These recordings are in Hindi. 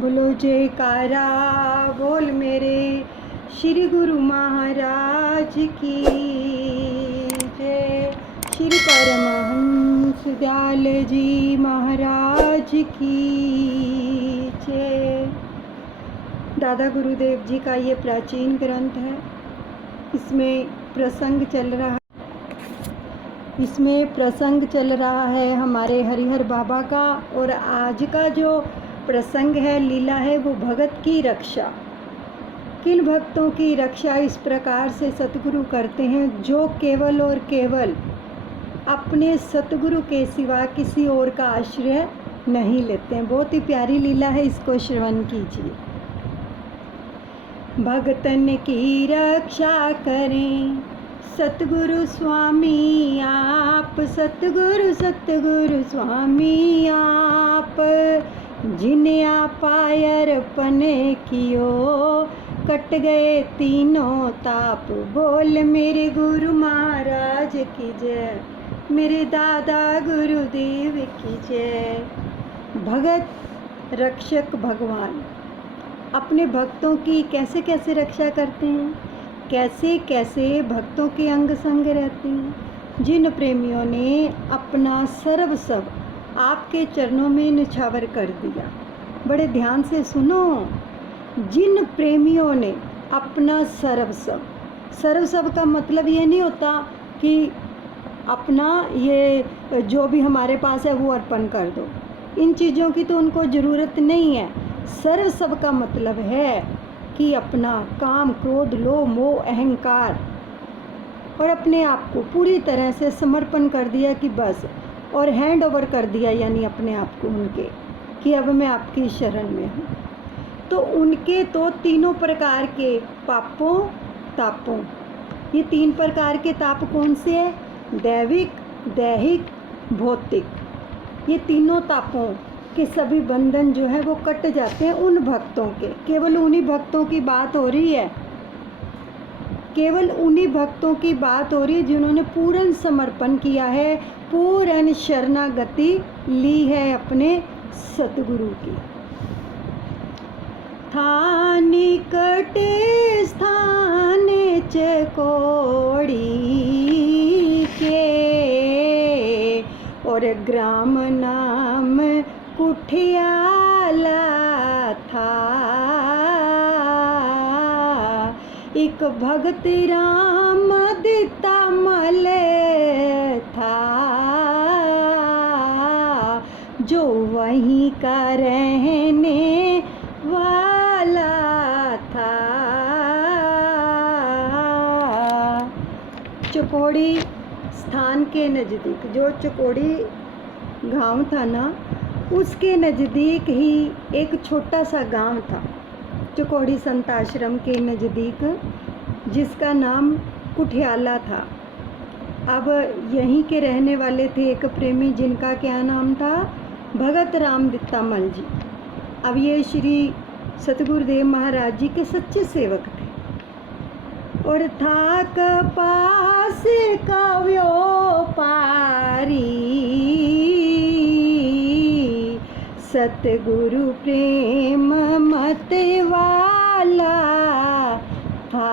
बोलो जयकारा बोल मेरे श्री गुरु महाराज की जय। श्री परमहंस दयाल जी महाराज की जय। दादा गुरुदेव जी का ये प्राचीन ग्रंथ है। इसमें प्रसंग चल रहा है हमारे हरिहर बाबा का। और आज का जो प्रसंग है, लीला है, वो भगत की रक्षा। किन भक्तों की रक्षा इस प्रकार से सतगुरु करते हैं जो केवल और केवल अपने सतगुरु के सिवा किसी और का आश्रय नहीं लेते हैं। बहुत ही प्यारी लीला है, इसको श्रवण कीजिए। भगतन की रक्षा करें सतगुरु स्वामी आप, सतगुरु स्वामी आप। जिन्हें आप अर्पण कियो कट गए तीनों ताप। बोल मेरे गुरु महाराज की जय, मेरे दादा गुरुदेव की जय। भगत रक्षक भगवान अपने भक्तों की कैसे कैसे रक्षा करते हैं, कैसे कैसे भक्तों के अंग संग रहते हैं। जिन प्रेमियों ने अपना सर्वस्व आपके चरणों में निछावर कर दिया, बड़े ध्यान से सुनो। जिन प्रेमियों ने अपना सर्वस्व का मतलब ये नहीं होता कि अपना ये जो भी हमारे पास है वो अर्पण कर दो। इन चीज़ों की तो उनको ज़रूरत नहीं है। सर्वस्व का मतलब है कि अपना काम, क्रोध, लोभ, मोह, अहंकार और अपने आप को पूरी तरह से समर्पण कर दिया कि बस, और हैंड ओवर कर दिया, यानी अपने आप को उनके कि अब मैं आपकी शरण में हूँ। तो उनके तो तीनों प्रकार के पापों तापों, ये तीन प्रकार के ताप कौन से हैं? दैविक, दैहिक, भौतिक। ये तीनों तापों के सभी बंधन जो है वो कट जाते हैं उन भक्तों के। केवल उन्हीं भक्तों की बात हो रही है, केवल उन्हीं भक्तों की बात हो रही है जिन्होंने पूर्ण समर्पण किया है, पूर्ण शरणागति ली है अपने सतगुरु की। था निकट स्थान चकोड़ी के, और ग्राम नाम कुठियाला था। एक भगत राम दिता मल था, जो वहीं का रहने वाला था। चकोड़ी स्थान के नज़दीक, जो चकोड़ी गांव था ना, उसके नज़दीक ही एक छोटा सा गांव था, चकोड़ी संत आश्रम के नज़दीक, जिसका नाम कुठियाला था। अब यहीं के रहने वाले थे एक प्रेमी, जिनका क्या नाम था? भगत राम दित्तामल जी। अब ये श्री सतगुरुदेव महाराज जी के सच्चे सेवक थे। और था कपास का व्यापारी, सतगुरु प्रेम मत वाला था।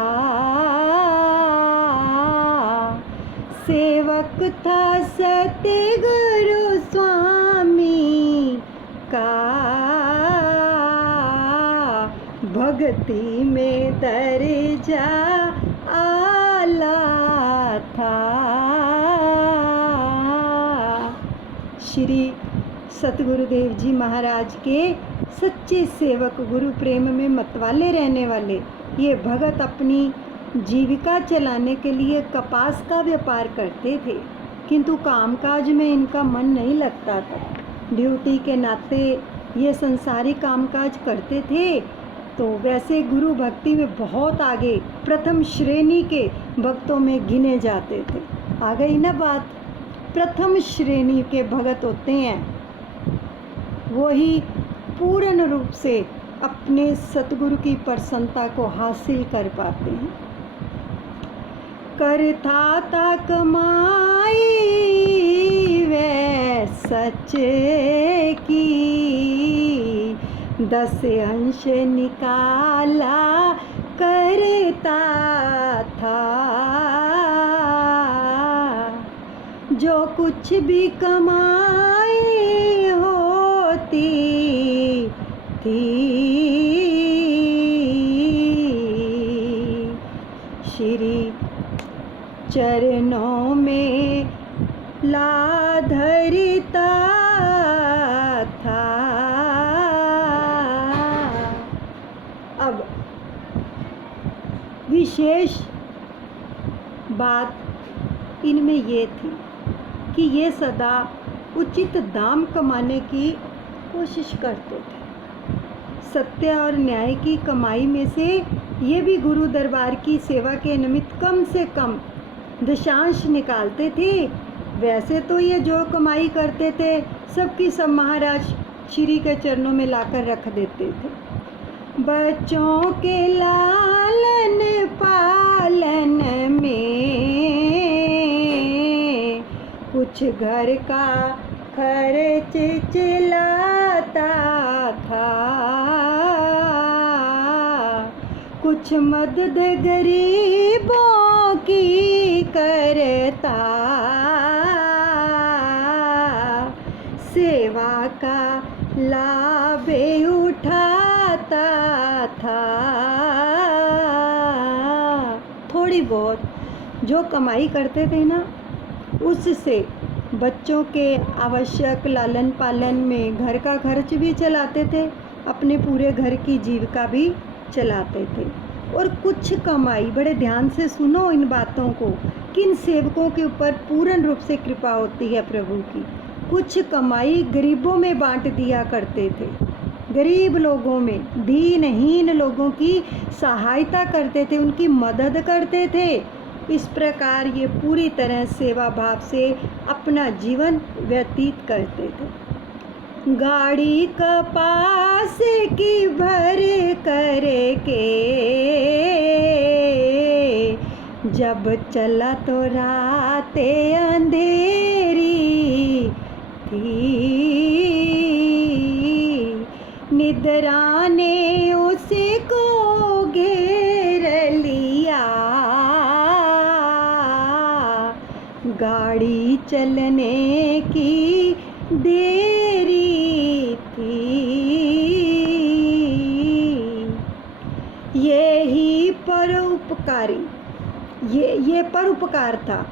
सेवक था सतगुरु स्वामी का, भक्ति में दर्जा आला था। श्री सतगुरुदेव जी महाराज के सच्चे सेवक, गुरु प्रेम में मतवाले रहने वाले ये भगत अपनी जीविका चलाने के लिए कपास का व्यापार करते थे, किंतु कामकाज में इनका मन नहीं लगता था। ड्यूटी के नाते ये संसारी कामकाज करते थे, तो वैसे गुरु भक्ति में बहुत आगे प्रथम श्रेणी के भक्तों में गिने जाते थे। आ गई ना बात? प्रथम श्रेणी के भगत होते हैं वही पूर्ण रूप से अपने सतगुरु की प्रसन्नता को हासिल कर पाते हैं। करता ता कमाई वे सच की, 10 अंश निकाला करता था। जो कुछ भी कमाई होती थी, श्री चरणों में ला धरता था। अब विशेष बात इनमें ये थी कि ये सदा उचित दाम कमाने की कोशिश करते थे। सत्य और न्याय की कमाई में से ये भी गुरु दरबार की सेवा के निमित्त कम से कम दशांश निकालते थे। वैसे तो ये जो कमाई करते थे सबकी सब महाराज श्री के चरणों में लाकर रख देते थे। बच्चों के लालन पालन में कुछ घर का खर्च चलाता था, कुछ मदद गरीबों की करता, सेवा का लाभ उठाता था। थोड़ी बहुत जो कमाई करते थे ना, उससे बच्चों के आवश्यक लालन पालन में घर का खर्च भी चलाते थे, अपने पूरे घर की जीविका भी चलाते थे। और कुछ कमाई, बड़े ध्यान से सुनो इन बातों को, किन सेवकों के ऊपर पूर्ण रूप से कृपा होती है प्रभु की। कुछ कमाई गरीबों में बांट दिया करते थे, गरीब लोगों में, दीनहीन लोगों की सहायता करते थे, उनकी मदद करते थे। इस प्रकार ये पूरी तरह सेवा भाव से अपना जीवन व्यतीत करते थे। गाड़ी कपास की भर करके जब चला तो रातें अंधेरी थी, निद्रा ने उसको घेर लिया, गाड़ी चलने की देरी थी। यही परोपकारी, ये परोपकार था।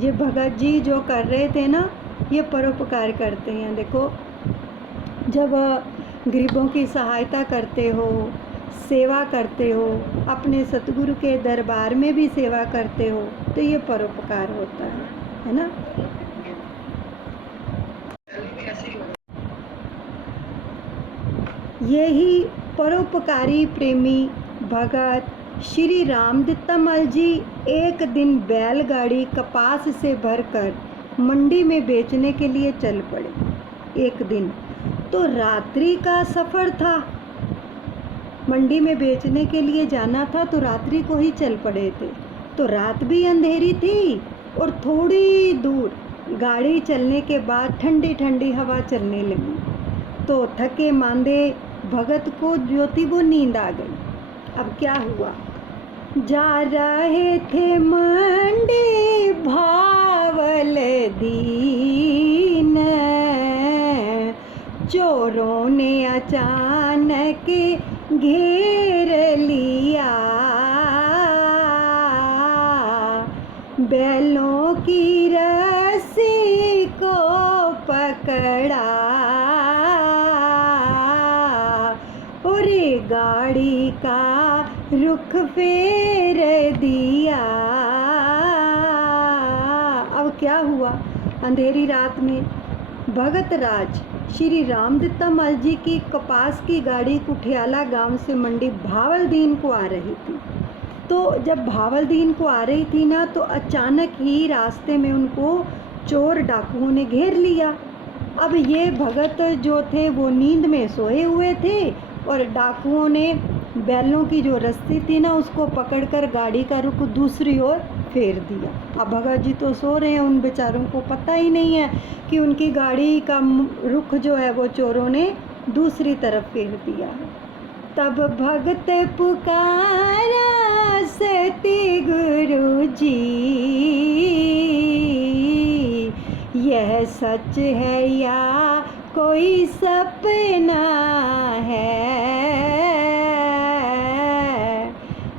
ये भगत जी जो कर रहे थे ना, ये परोपकार करते हैं। देखो, जब गरीबों की सहायता करते हो, सेवा करते हो, अपने सतगुरु के दरबार में भी सेवा करते हो, तो ये परोपकार होता है ना। यही परोपकारी प्रेमी भगत श्री रामदत्तामल जी एक दिन बैलगाड़ी कपास से भरकर मंडी में बेचने के लिए चल पड़े। एक दिन तो रात्रि का सफ़र था, मंडी में बेचने के लिए जाना था, तो रात्रि को ही चल पड़े थे। तो रात भी अंधेरी थी और थोड़ी दूर गाड़ी चलने के बाद ठंडी ठंडी हवा चलने लगी। तो थके मांदे भगत को जो थी वो नींद आ गई। अब क्या हुआ, जा रहे थे मंडी भावल दीन, चोरों ने अचानक घेर लिया, बैलों की रस्सी को पकड़ा और गाड़ी का रुख फेर दिया। अब क्या हुआ, अंधेरी रात में भगत राज श्री रामदत्तामल जी की कपास की गाड़ी कुठियाला गांव से मंडी भावलदीन को आ रही थी। तो जब भावलदीन को आ रही थी ना, तो अचानक ही रास्ते में उनको चोर डाकुओं ने घेर लिया। अब ये भगत जो थे वो नींद में सोए हुए थे और डाकुओं ने बैलों की जो रस्सी थी ना, उसको पकड़कर गाड़ी का रुख दूसरी ओर फेर दिया। अब भगत जी तो सो रहे हैं, उन बेचारों को पता ही नहीं है कि उनकी गाड़ी का रुख जो है वो चोरों ने दूसरी तरफ फेर दिया है। तब भगत पुकारा सती गुरु जी, यह सच है या कोई सपना है,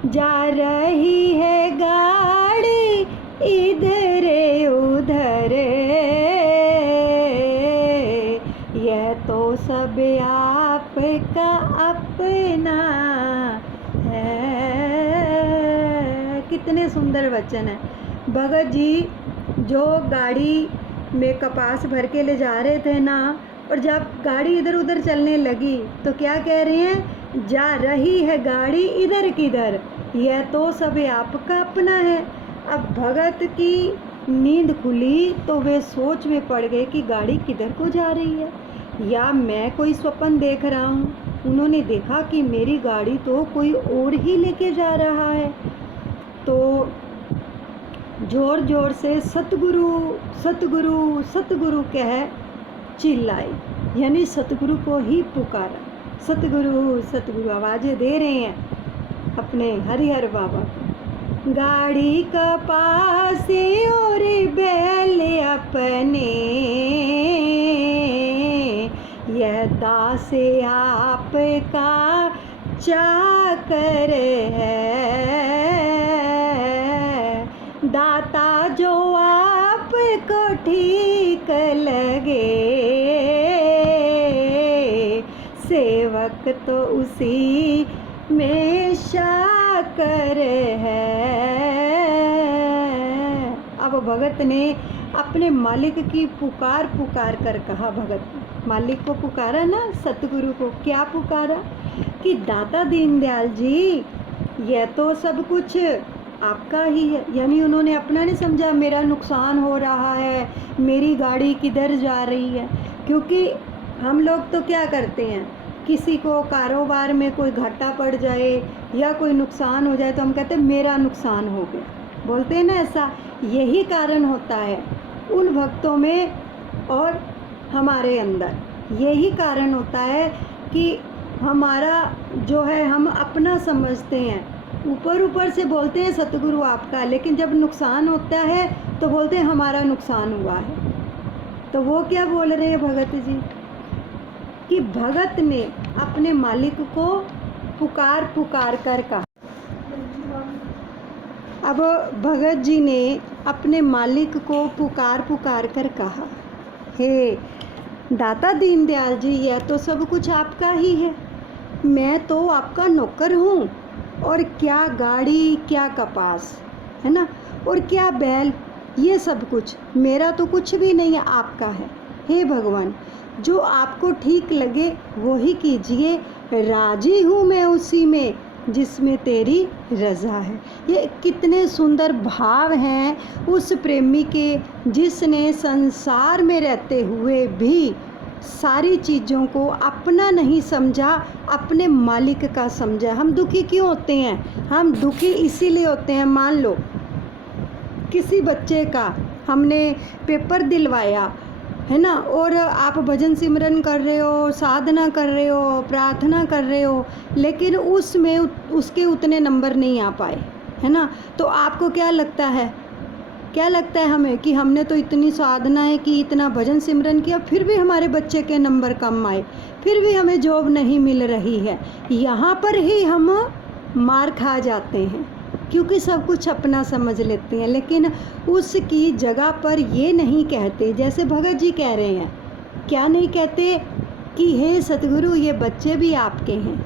जा रही है गाड़ी इधर उधर, यह तो सब आपका अपना है। कितने सुंदर वचन है। भगत जी जो गाड़ी में कपास भर के ले जा रहे थे ना, और जब गाड़ी इधर उधर चलने लगी तो क्या कह रहे हैं, जा रही है गाड़ी इधर किधर, यह तो सब आपका अपना है। अब भगत की नींद खुली तो वे सोच में पड़ गए कि गाड़ी किधर को जा रही है, या मैं कोई स्वप्न देख रहा हूँ। उन्होंने देखा कि मेरी गाड़ी तो कोई और ही लेके जा रहा है, तो जोर जोर से सतगुरु सतगुरु सतगुरु कह चिल्लाए, यानी सतगुरु को ही पुकारा। सतगुरु सतगुरु आवाज़ें दे रहे हैं अपने हरिहर बाबा को। गाड़ी का पास और बैल अपने, यह दास आपका चाकर है, दाता जो आपको ठीक लगे, सेवक तो उसी में शाकर है। अब भगत ने अपने मालिक की पुकार पुकार कर कहा, भगत मालिक को पुकारा ना, सतगुरु को क्या पुकारा कि दाता दीनदयाल जी, यह तो सब कुछ आपका ही है। यानी उन्होंने अपना नहीं समझा, मेरा नुकसान हो रहा है, मेरी गाड़ी किधर जा रही है। क्योंकि हम लोग तो क्या करते हैं, किसी को कारोबार में कोई घाटा पड़ जाए या कोई नुकसान हो जाए तो हम कहते हैं मेरा नुकसान हो गया, बोलते हैं ना ऐसा। यही कारण होता है उन भक्तों में और हमारे अंदर, यही कारण होता है कि हमारा जो है हम अपना समझते हैं, ऊपर ऊपर से बोलते हैं सतगुरु आपका, लेकिन जब नुकसान होता है तो बोलते हैं हमारा नुकसान हुआ है। तो वो क्या बोल रहे हैं भगत जी कि भगत ने अपने मालिक को पुकार पुकार कर कहा। अब भगत जी ने अपने मालिक को पुकार पुकार कर कहा, हे दाता दीनदयाल जी, यह तो सब कुछ आपका ही है, मैं तो आपका नौकर हूँ, और क्या गाड़ी क्या कपास है ना, और क्या बैल, ये सब कुछ मेरा तो कुछ भी नहीं है, आपका है। हे भगवान, जो आपको ठीक लगे वो ही कीजिए, राजी हूँ मैं उसी में जिसमें तेरी रज़ा है। ये कितने सुंदर भाव हैं उस प्रेमी के, जिसने संसार में रहते हुए भी सारी चीज़ों को अपना नहीं समझा, अपने मालिक का समझा। हम दुखी क्यों होते हैं, हम दुखी इसीलिए होते हैं, मान लो किसी बच्चे का हमने पेपर दिलवाया है ना, और आप भजन सिमरन कर रहे हो, साधना कर रहे हो, प्रार्थना कर रहे हो, लेकिन उसमें उसके उतने नंबर नहीं आ पाए है ना, तो आपको क्या लगता है, क्या लगता है हमें कि हमने तो इतनी साधनाएं की, इतना भजन सिमरन किया, फिर भी हमारे बच्चे के नंबर कम आए, फिर भी हमें जॉब नहीं मिल रही है। यहाँ पर ही हम मार खा जाते हैं, क्योंकि सब कुछ अपना समझ लेते हैं, लेकिन उसकी जगह पर ये नहीं कहते, जैसे भगत जी कह रहे हैं, क्या नहीं कहते कि हे सतगुरु, ये बच्चे भी आपके हैं,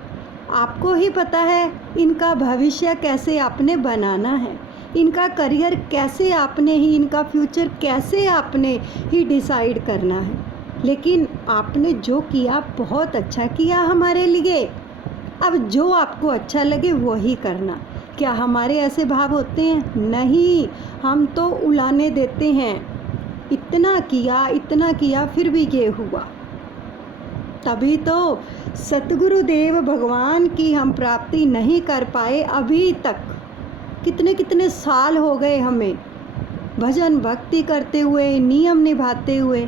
आपको ही पता है इनका भविष्य कैसे आपने बनाना है, इनका करियर कैसे आपने ही, इनका फ्यूचर कैसे आपने ही डिसाइड करना है, लेकिन आपने जो किया बहुत अच्छा किया हमारे लिए, अब जो आपको अच्छा लगे वो ही करना। क्या हमारे ऐसे भाव होते हैं? नहीं, हम तो उलाने देते हैं, इतना किया फिर भी ये हुआ। तभी तो सतगुरुदेव भगवान की हम प्राप्ति नहीं कर पाए अभी तक। कितने कितने साल हो गए हमें भजन भक्ति करते हुए, नियम निभाते हुए।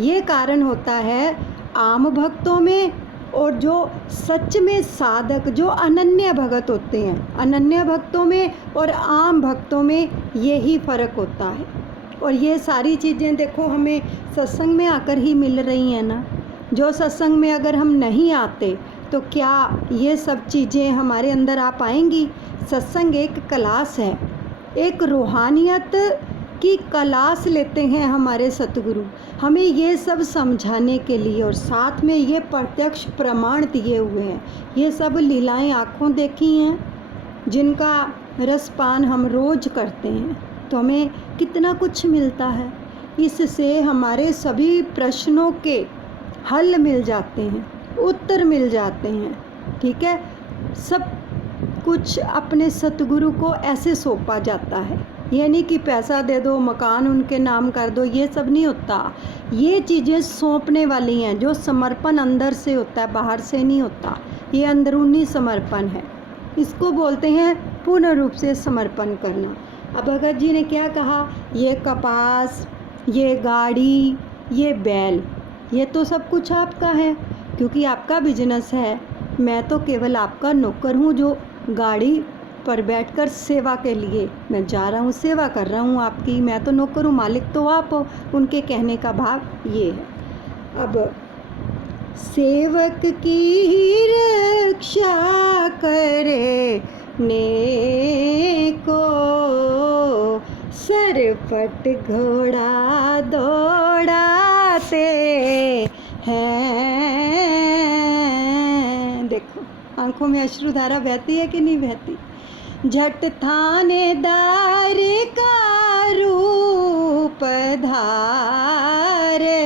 ये कारण होता है आम भक्तों में और जो सच में साधक, जो अनन्य भगत होते हैं, अनन्य भक्तों में और आम भक्तों में यही फ़र्क होता है। और ये सारी चीज़ें देखो हमें सत्संग में आकर ही मिल रही हैं ना। जो सत्संग में अगर हम नहीं आते तो क्या ये सब चीज़ें हमारे अंदर आ पाएंगी? सत्संग एक क्लास है, एक रूहानियत की क्लास लेते हैं हमारे सतगुरु, हमें ये सब समझाने के लिए। और साथ में ये प्रत्यक्ष प्रमाण दिए हुए हैं, ये सब लीलाएं आँखों देखी हैं, जिनका रसपान हम रोज़ करते हैं, तो हमें कितना कुछ मिलता है। इससे हमारे सभी प्रश्नों के हल मिल जाते हैं, उत्तर मिल जाते हैं। ठीक है, सब कुछ अपने सतगुरु को ऐसे सौंपा जाता है। ये नहीं कि पैसा दे दो, मकान उनके नाम कर दो, ये सब नहीं होता। ये चीज़ें सौंपने वाली हैं, जो समर्पण अंदर से होता है, बाहर से नहीं होता। ये अंदरूनी समर्पण है, इसको बोलते हैं पूर्ण रूप से समर्पण करना। अब भगत जी ने क्या कहा, ये कपास, ये गाड़ी, ये बैल, ये तो सब कुछ आपका है, क्योंकि आपका बिजनेस है। मैं तो केवल आपका नौकर हूँ, जो गाड़ी पर बैठकर सेवा के लिए मैं जा रहा हूँ, सेवा कर रहा हूँ आपकी। मैं तो नौकर हूँ, मालिक तो आप हो। उनके कहने का भाव ये है। अब सेवक की रक्षा करे ने को, सरपट घोड़ा दौड़ाते हैं। देखो आंखों में अश्रुधारा बहती है कि नहीं बहती? झट थानेदार का रूप धारे,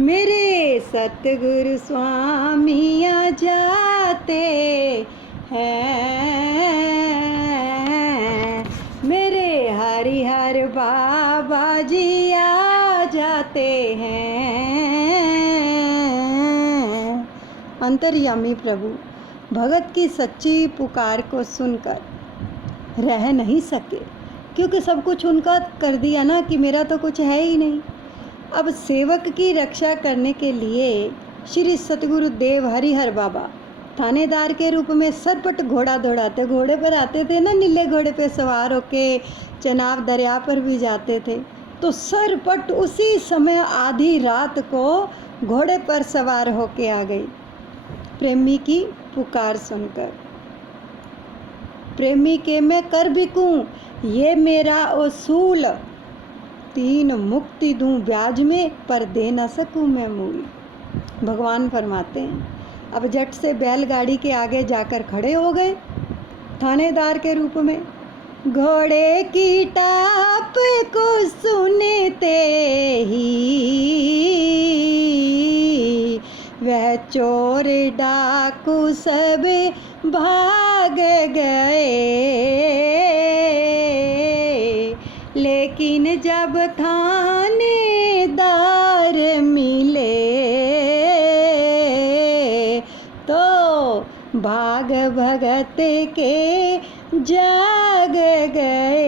मेरे सतगुरु स्वामी आ जाते हैं, मेरे हरिहर बाबा जी आ जाते हैं। अंतर्यामी प्रभु भगत की सच्ची पुकार को सुनकर रह नहीं सके, क्योंकि सब कुछ उनका कर दिया ना, कि मेरा तो कुछ है ही नहीं। अब सेवक की रक्षा करने के लिए श्री सतगुरु देव हरिहर बाबा थानेदार के रूप में सरपट घोड़ा दौड़ाते, घोड़े पर आते थे ना, नीले घोड़े पे सवार होके चनाब दरिया पर भी जाते थे। तो सरपट उसी समय आधी रात को घोड़े पर सवार होके आ गई, प्रेमी की पुकार सुनकर। प्रेमी के मैं कर बिकूं, ये मेरा उसूल, 3 मुक्ति दूं ब्याज में, पर दे न सकूं मैं मूल। भगवान फरमाते हैं। अब झट से बैलगाड़ी के आगे जाकर खड़े हो गए थानेदार के रूप में। घोड़े की टाप को सुनते ही वह चोर डाकू सब भाग गए, लेकिन जब थानेदार मिले तो भाग भगत के जाग गए।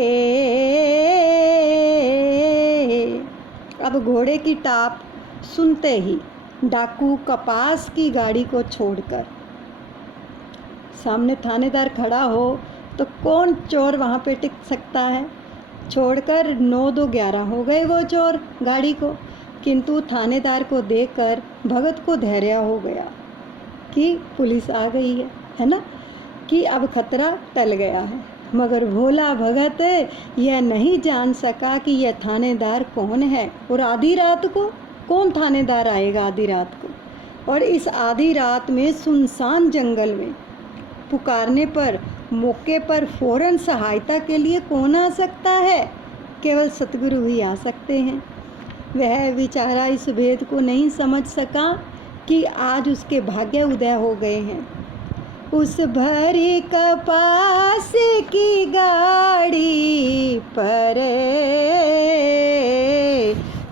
अब घोड़े की टाप सुनते ही डाकू कपास की गाड़ी को छोड़कर, सामने थानेदार खड़ा हो तो कौन चोर वहाँ पे टिक सकता है, छोड़कर 9-2-11 हो गए वो चोर गाड़ी को। किंतु थानेदार को देखकर भगत को धैर्य हो गया कि पुलिस आ गई है ना, कि अब खतरा टल गया है। मगर भोला भगत यह नहीं जान सका कि यह थानेदार कौन है, और आधी रात को कौन थानेदार आएगा आधी रात को। और इस आधी रात में सुनसान जंगल में पुकारने पर मौके पर फौरन सहायता के लिए कौन आ सकता है? केवल सतगुरु ही आ सकते हैं। वह बेचारा इस भेद को नहीं समझ सका कि आज उसके भाग्य उदय हो गए हैं। उस भरी कपास की गाड़ी पर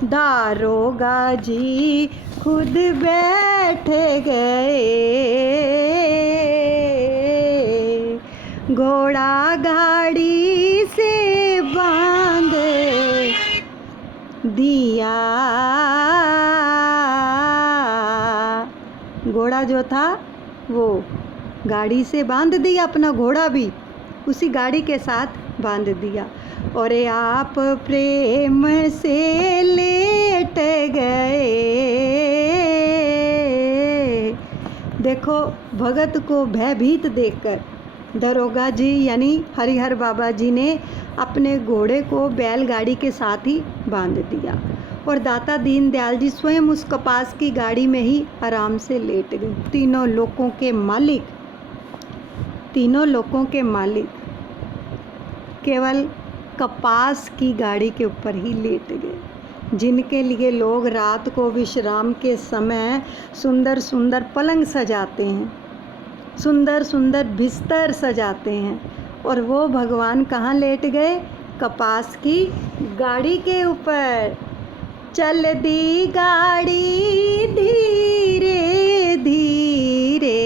दारोगा जी खुद बैठ गए, घोड़ा गाड़ी से बांध दिया, जो था वो गाड़ी से बांध दिया, अपना घोड़ा भी उसी गाड़ी के साथ बांध दिया। और आप प्रेम से लेट गए। देखो भगत को भयभीत देखकर दरोगा जी यानी हरिहर बाबा जी ने अपने घोड़े को बैलगाड़ी के साथ ही बांध दिया और दाता दीनदयाल जी स्वयं उस कपास की गाड़ी में ही आराम से लेट गए। तीनों लोकों के मालिक केवल कपास की गाड़ी के ऊपर ही लेट गए, जिनके लिए लोग रात को विश्राम के समय सुंदर सुंदर पलंग सजाते हैं, सुंदर सुंदर बिस्तर सजाते हैं, और वो भगवान कहाँ लेट गए? कपास की गाड़ी के ऊपर। चल दी गाड़ी धीरे धीरे,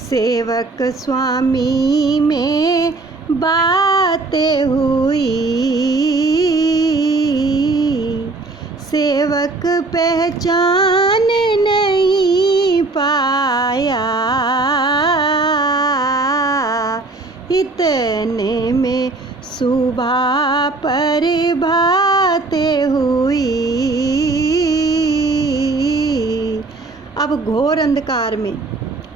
सेवक स्वामी में बातें हुई, सेवक पहचान नहीं पाया, इतने में सुबह पर बातें हुई। अब घोर अंधकार में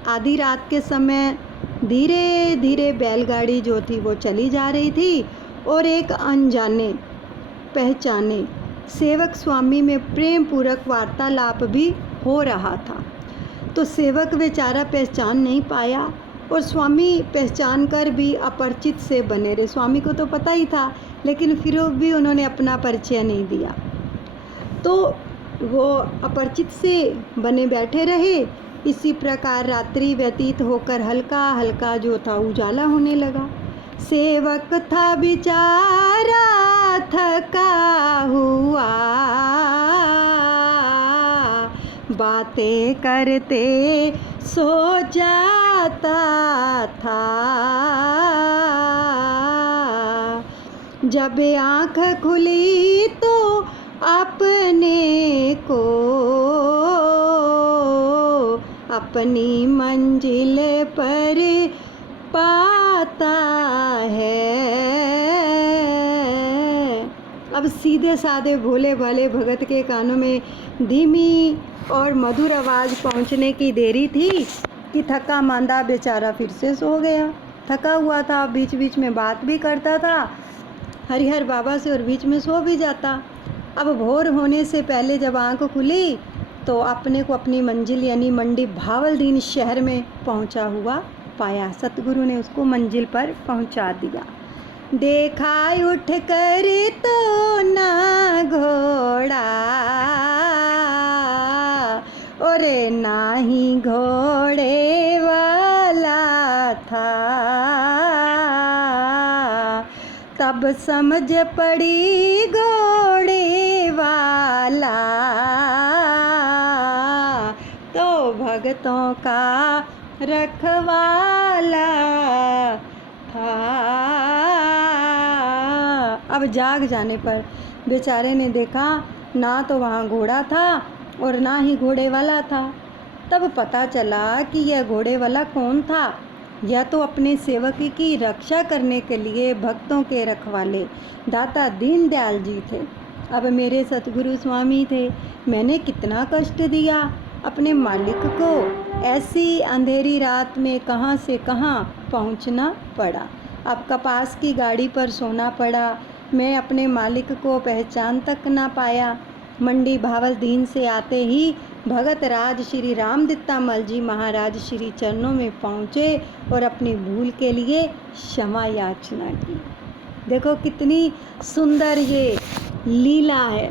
आधी रात के समय धीरे धीरे बैलगाड़ी जो थी वो चली जा रही थी और एक अनजाने पहचाने सेवक स्वामी में प्रेम पूर्वक वार्तालाप भी हो रहा था। तो सेवक बेचारा पहचान नहीं पाया और स्वामी पहचान कर भी अपरिचित से बने रहे। स्वामी को तो पता ही था, लेकिन फिर भी उन्होंने अपना परिचय नहीं दिया, तो वो अपरिचित से बने बैठे रहे। इसी प्रकार रात्रि व्यतीत होकर हल्का हल्का जो था उजाला होने लगा। सेवक था बेचारा थका हुआ, बातें करते सो जाता था। जब आँख खुली तो अपने को अपनी मंजिल पर पाता है। अब सीधे साधे भोले भाले भगत के कानों में धीमी और मधुर आवाज़ पहुंचने की देरी थी कि थका मांदा बेचारा फिर से सो गया। थका हुआ था, बीच बीच में बात भी करता था हरिहर बाबा से और बीच में सो भी जाता। अब भोर होने से पहले जब आँख खुली तो अपने को अपनी मंजिल यानी मंडी भावलदीन शहर में पहुंचा हुआ पाया। सतगुरु ने उसको मंजिल पर पहुंचा दिया। देखा उठ कर तो ना घोड़ा और ना ही घोड़े वाला था, तब समझ पड़ी घोड़े वाला तो भगतों का रखवाला था। अब जाग जाने पर बेचारे ने देखा ना तो वहाँ घोड़ा था और ना ही घोड़े वाला था। तब पता चला कि यह घोड़े वाला कौन था। यह तो अपने सेवक की रक्षा करने के लिए भक्तों के रखवाले दाता दीनदयाल जी थे। अब मेरे सतगुरु स्वामी थे। मैंने कितना कष्ट दिया अपने मालिक को। ऐसी अंधेरी रात में कहाँ से कहाँ पहुँचना पड़ा। अब कपास की गाड़ी पर सोना पड़ा। मैं अपने मालिक को पहचान तक ना पाया। मंडी भावलदीन से आते ही भगत राज श्री राम दित्तामल जी महाराज श्री चरणों में पहुँचे और अपनी भूल के लिए क्षमा याचना की। देखो कितनी सुंदर ये लीला है।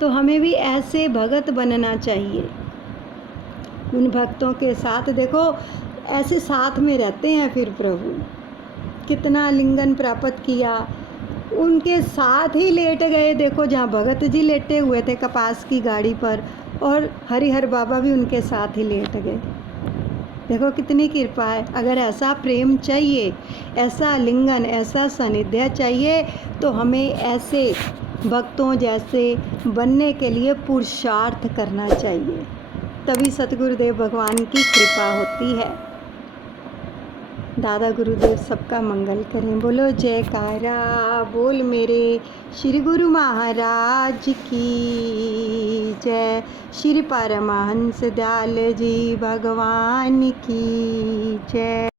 तो हमें भी ऐसे भगत बनना चाहिए। उन भक्तों के साथ देखो ऐसे साथ में रहते हैं। फिर प्रभु कितना लिंगन प्राप्त किया, उनके साथ ही लेट गए। देखो जहाँ भगत जी लेटे हुए थे कपास की गाड़ी पर और हरिहर बाबा भी उनके साथ ही लेट गए। देखो कितनी कृपा है। अगर ऐसा प्रेम चाहिए, ऐसा लिंगन, ऐसा सानिध्य चाहिए तो हमें ऐसे भक्तों जैसे बनने के लिए पुरुषार्थ करना चाहिए, तभी सतगुरुदेव भगवान की कृपा होती है। दादा गुरुदेव सबका मंगल करें। बोलो जयकारा बोल मेरे श्री गुरु महाराज की जय। श्री परमहंस दयाल जी भगवान की जय।